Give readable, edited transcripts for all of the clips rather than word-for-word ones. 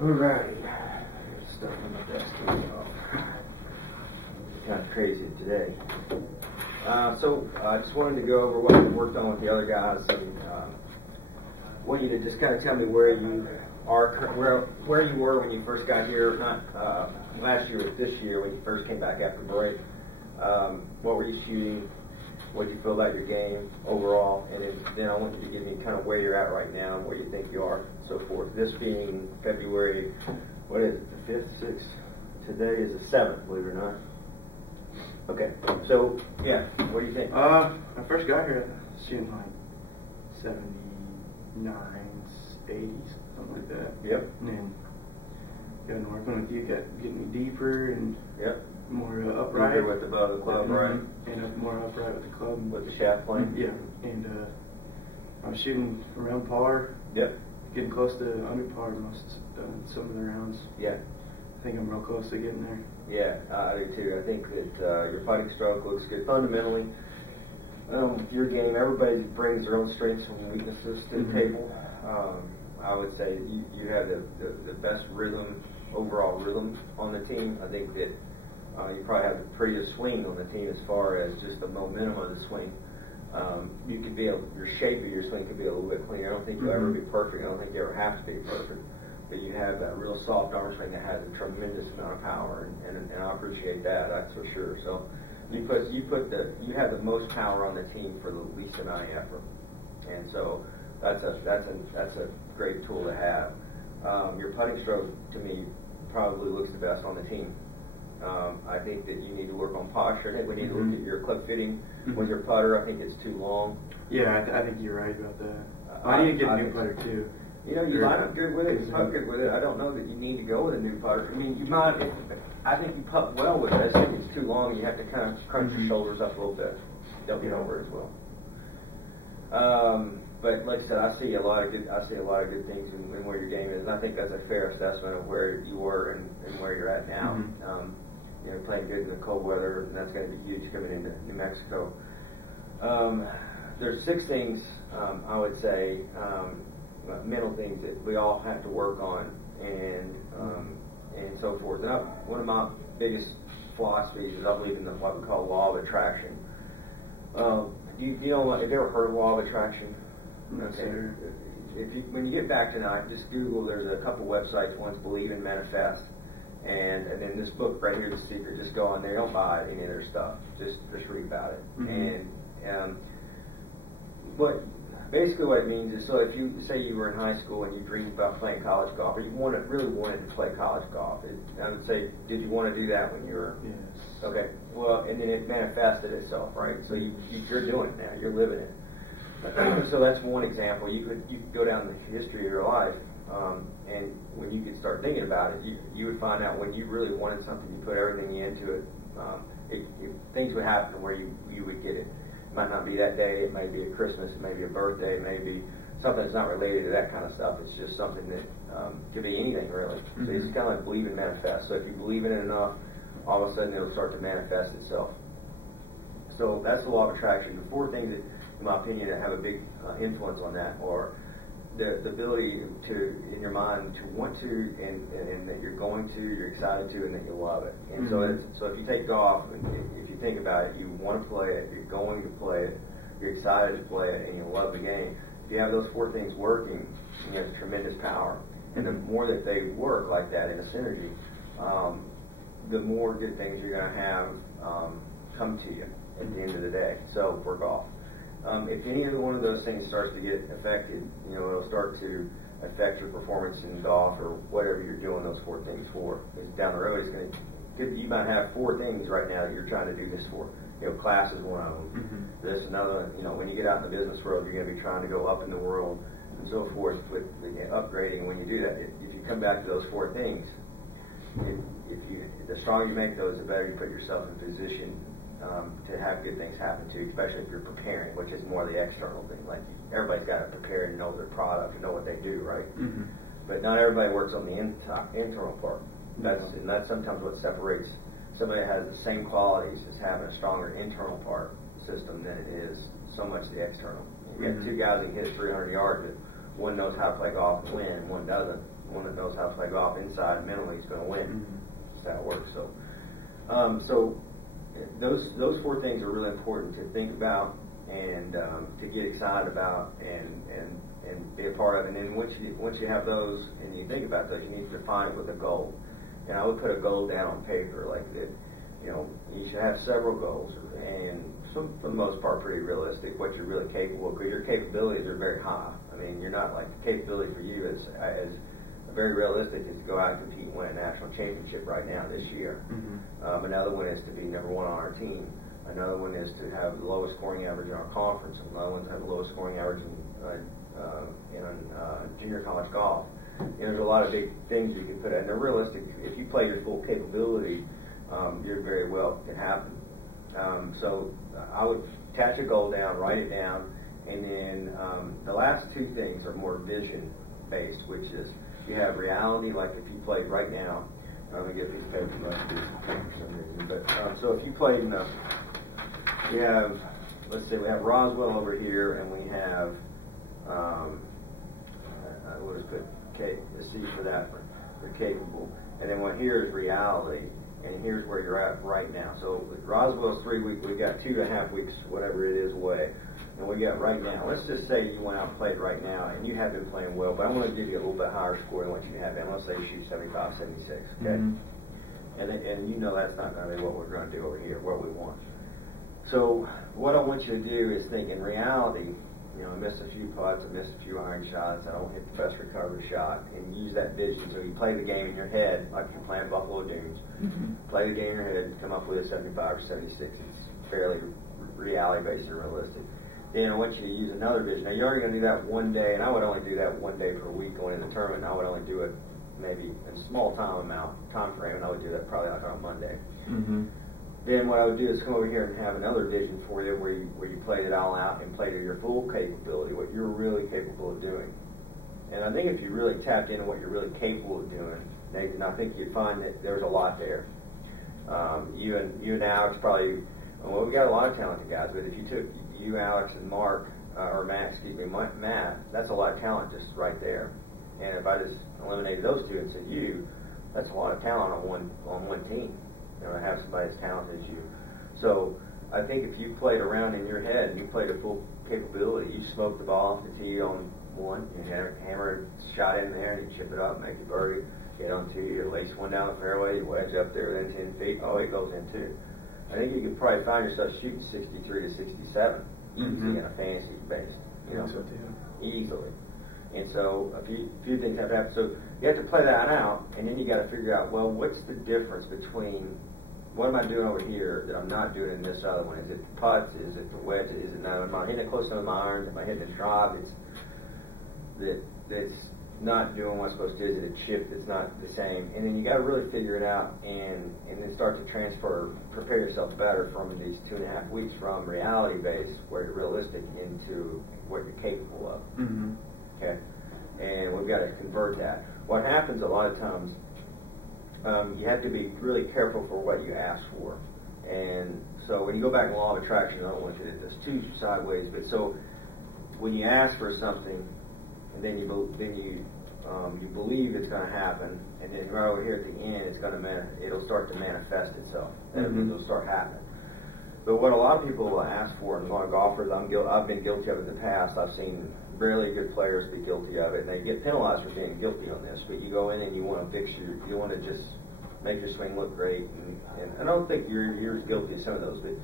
Alrighty. There's stuff on the desk here. Kind of crazy today. So I just wanted to go over what we worked on with the other guys, and want you to just kind of tell me where you are, where you were when you first got here, not last year, but this year when you first came back after break. What were you shooting? What did you feel about your game overall? And then I want you to give me kind of where you're at right now and where you think you are, and so forth. This being February, what is it, the 5th, 6th? Today is the 7th, believe it or not. Okay, so, yeah, what do you think? When I first got here, I was shooting like 79s, 80s, something like that. Yep. And then getting working with you, getting me deeper and more upright. Deeper with the bow, the club, right? And more upright with the club. With the shaft plane? Yeah, and I'm shooting around par. Yep. Getting close to under par most some of the rounds. Yeah. I think I'm real close to getting there. Yeah, I do too. I think that your putting stroke looks good. Fundamentally, your game, everybody brings their own strengths and weaknesses to the table. I would say you have the best rhythm, overall rhythm on the team. I think that you probably have the prettiest swing on the team as far as just the momentum of the swing. You could be your shape of your swing could be a little bit cleaner. I don't think you'll ever be perfect. I don't think you ever have to be perfect. But you have that real soft arm swing that has a tremendous amount of power, and I appreciate that. That's for sure. So you have the most power on the team for the least amount of effort, and so that's a great tool to have. Your putting stroke to me probably looks the best on the team. I think that you need to work on posture. I think we need to look at your clip fitting with your putter. I think it's too long. Yeah, I think you're right about that. I need to get a new putter too. You know, you line up good with it, you putt good with it. I don't know that you need to go with a new putter. I mean, you might. I think you putt well with it. I think it's too long. You have to kind of crunch your shoulders up a little bit. Don't get over it as well. But like I said, I see a lot of good things in where your game is, and I think that's a fair assessment of where you were and where you're at now. You're playing good in the cold weather, and that's going to be huge coming into New Mexico. There's 6 things I would say. Mental things that we all have to work on, and so forth. And one of my biggest philosophies is I believe in what we call law of attraction. You know, have you ever heard of law of attraction? No, sir. When you get back tonight, just Google. There's a couple websites. One's Believe and Manifest, and then this book right here, The Secret. Just go on there. Don't buy any of their stuff. Just read about it. And basically what it means is, so if you say you were in high school and you dreamed about playing college golf, or you really wanted to play college golf, I would say, did you want to do that when you were? Yes. Okay. Well, and then it manifested itself, right? So you're doing it now. You're living it. So that's one example. You could go down the history of your life, and when you could start thinking about it, you would find out when you really wanted something, you put everything into it. Things would happen where you would get it. It might not be that day. It may be a Christmas. It may be a birthday. It may be something that's not related to that kind of stuff. It's just something that could be anything really. So it's kind of like believe and manifest. So if you believe in it enough, all of a sudden it'll start to manifest itself. So that's the law of attraction. The 4 things that, in my opinion, that have a big influence on that, or the ability to, in your mind, to want to, and that you're going to, you're excited to, and that you love it. And so if you take golf, if you think about it, you want to play it, you're going to play it, you're excited to play it, and you love the game. If you have those 4 things working, you have tremendous power. And the more that they work like that in a synergy, the more good things you're going to have come to you at the end of the day. So for golf. If any one of those things starts to get affected, it'll start to affect your performance in golf or whatever you're doing those 4 things for. Because down the road, you might have 4 things right now that you're trying to do this for. Class is one of them. This another. When you get out in the business world, you're going to be trying to go up in the world and so forth with upgrading. When you do that, if you come back to those 4 things, the stronger you make those, the better you put yourself in position to have good things happen to you, especially if you're preparing, which is more the external thing. Like everybody's got to prepare and know their product and know what they do, right? But not everybody works on the internal part. And that's sometimes what separates somebody that has the same qualities as having a stronger internal part system than it is so much the external. You got 2 guys that hit 300 yards that one knows how to play golf and win, and one doesn't. One that knows how to play golf inside and mentally is going to win. That's how it works. So, those four things are really important to think about and to get excited about and be a part of. And then once you have those and you think about those, you need to define it with a goal. And I would put a goal down on paper like that. You should have several goals, and for the most part, pretty realistic. What you're really capable of, because your capabilities are very high. I mean, you're not like the capability for you is very realistic is to go out and compete and win a national championship right now this year. Another one is to be number one on our team. Another one is to have the lowest scoring average in our conference. Another one is to have the lowest scoring average in junior college golf. There's a lot of big things you can put in. And they're realistic. If you play your full capability, you're very well can happen. So I would attach a goal down, write it down, and then the last two things are more vision based, which is you have reality, like if you played right now. I'm going to get these papers left for some reason. But so if you played you have, let's say we have Roswell over here, and we have we'll just put C for that for capable, and then what here is reality, and here's where you're at right now. So Roswell's 3 weeks, we got 2.5 weeks, whatever it is, away, and we got right now. Let's just say you went out and played right now, and you have been playing well, but I want to give you a little bit higher score than what you have been. Let's say you shoot 75, 76, okay? And you know that's not going to be what we're going to do over here, what we want. So what I want you to do is think in reality. I missed a few putts, I missed a few iron shots, I don't hit the best recovery shot, and use that vision. So you play the game in your head like you're playing Buffalo Dunes. Play the game in your head, come up with a 75 or 76. It's fairly reality-based and realistic. Then I want you to use another vision. Now you're already going to do that one day, and I would only do that one day per week going in the tournament. I would only do it maybe in a small time frame, and I would do that probably like on a Monday. Then what I would do is come over here and have another vision for you where you played it all out and played to your full capability, what you're really capable of doing. And I think if you really tapped into what you're really capable of doing, Nathan, I think you'd find that there's a lot there. You and Alex probably, well, we got a lot of talented guys, but if you took you, Alex, and Mark, or Matt, Matt, that's a lot of talent just right there. And if I just eliminated those two and said you, that's a lot of talent on one team. To have somebody as talented as you. So I think if you played around in your head and you played a full capability, you smoked the ball off the tee on one, you hammer a shot in there, and you chip it up, make it birdie, get on two, you lace one down the fairway, you wedge up there within 10 feet, it goes in too. I think you could probably find yourself shooting 63 to 67 easy in a fantasy base. Easily. And so a few things have to happen. So you have to play that out, and then you got to figure out, well, what's the difference between what am I doing over here that I'm not doing in this other one? Is it the putts? Is it the wedge? Is it not? Am I hitting it close to my irons? Am I hitting a drive that's not doing what I'm supposed to do? Is it a chip that's not the same? And then you got to really figure it out and then start to prepare yourself better from these 2.5 weeks from reality-based, where you're realistic, into what you're capable of. Okay? And we've got to convert that. What happens a lot of times, you have to be really careful for what you ask for. And so when you go back to law of attraction, I don't want you to hit this too sideways, but so when you ask for something, and then you believe it's going to happen, and then right over here at the end, it'll start to manifest itself. That means it'll start happening. But what a lot of people will ask for, and a lot of golfers, I've been guilty of it in the past. I've seen really good players be guilty of it, and they get penalized for being guilty on this. But you go in and you want to you want to just make your swing look great, and I don't think you're as guilty as some of those, but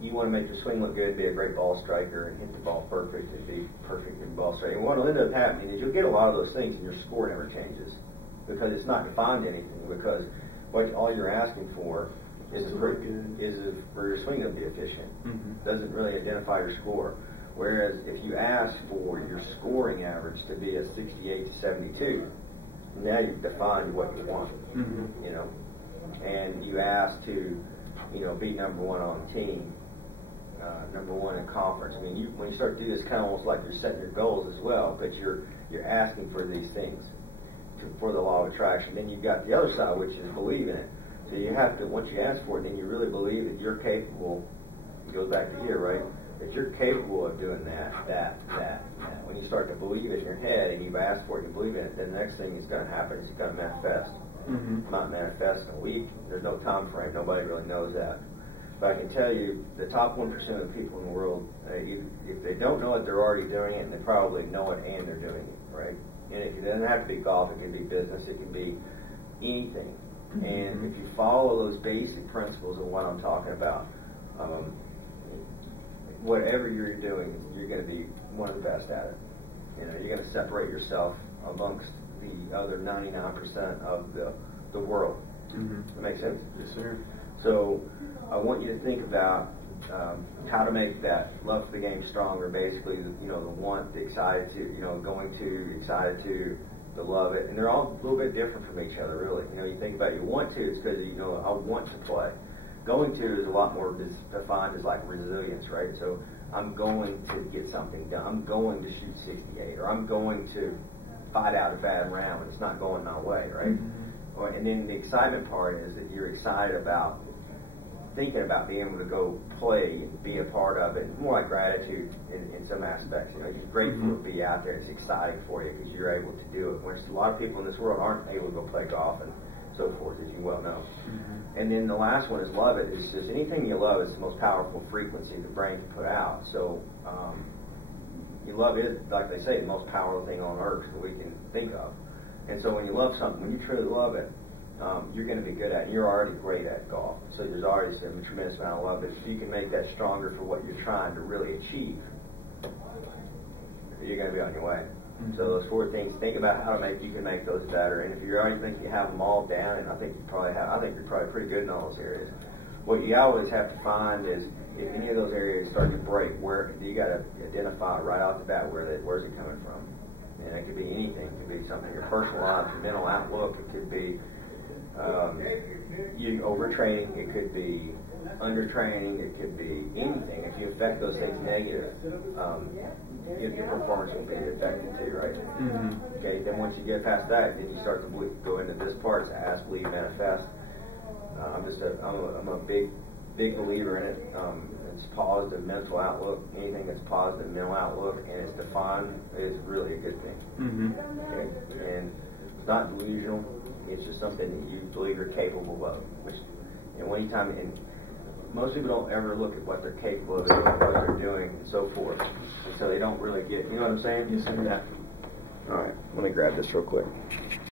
you want to make your swing look good, be a great ball striker, and hit the ball perfect, and be perfect in ball striking. And what will end up happening is you'll get a lot of those things, and your score never changes because it's not defined to anything. Because all you're asking for is for your swing to be efficient. Doesn't really identify your score. Whereas if you ask for your scoring average to be a 68 to 72, now you've defined what you want. And you ask to, be number one on the team, number one in conference. I mean, when you start to do this, kind of almost like you're setting your goals as well, but you're asking for these things for the law of attraction. Then you've got the other side, which is believing it. So you have to, once you ask for it, then you really believe that you're capable. It goes back to here, right? that you're capable of doing that. When you start to believe it in your head and you've asked for it, you believe in it, then the next thing is going to happen is it's going to manifest. Mm-hmm. Not manifest in a week. There's no time frame. Nobody really knows that. But I can tell you, the top 1% of the people in the world, if they don't know it, they're already doing it, and they probably know it and they're doing it, right? And it doesn't have to be golf. It can be business. It can be anything. Mm-hmm. And if you follow those basic principles of what I'm talking about, whatever you're doing, you're going to be one of the best at it. You know, you're going to separate yourself amongst the other 99% of the world. Mm-hmm. That makes sense? Yes, sir. So I want you to think about how to make that love for the game stronger. Basically, the want, the excited to, going to, excited to, the love it, and they're all a little bit different from each other, really. You think about you want to, it's because I want to play. Going to is a lot more defined as like resilience, right? So I'm going to get something done. I'm going to shoot 68, or I'm going to fight out a bad round when it's not going my way, right? Mm-hmm. And then the excitement part is that you're excited about thinking about being able to go play and be a part of it. More like gratitude in some aspects. You're grateful mm-hmm. to be out there. It's exciting for you because you're able to do it. Whereas a lot of people in this world aren't able to go play golf and so forth, as you well know. Mm-hmm. And then the last one is love it. It's just anything you love is the most powerful frequency the brain can put out. So you love is, like they say, the most powerful thing on earth that we can think of. And so when you love something, when you truly love it, you're going to be good at it. You're already great at golf. So there's already a tremendous amount of love. But if you can make that stronger for what you're trying to really achieve, you're going to be on your way. Mm-hmm. So those 4 things, think about how you can make those better. And if you already think you have them all down, and I think you're probably pretty good in all those areas. What you always have to find is if any of those areas start to break, where you got to identify right off the bat where's it coming from. And it could be anything. It could be something in your personal life, your mental outlook. It could be you overtraining. It could be undertraining. It could be anything. If you affect those things negative, your performance will be affected too, right? Mm-hmm. Okay. Then once you get past that, then you start to go into this part: is ask, believe, manifest. I'm a big believer in it. It's positive mental outlook. Anything that's positive mental outlook and it's defined is really a good thing. Mm-hmm. Okay? And it's not delusional. It's just something that you believe you're capable of. Which, anytime, and most people don't ever look at what they're capable of, what they're doing, and so forth. And so they don't really get. You know what I'm saying? Yes, sir. Yeah. All right. Let me grab this real quick.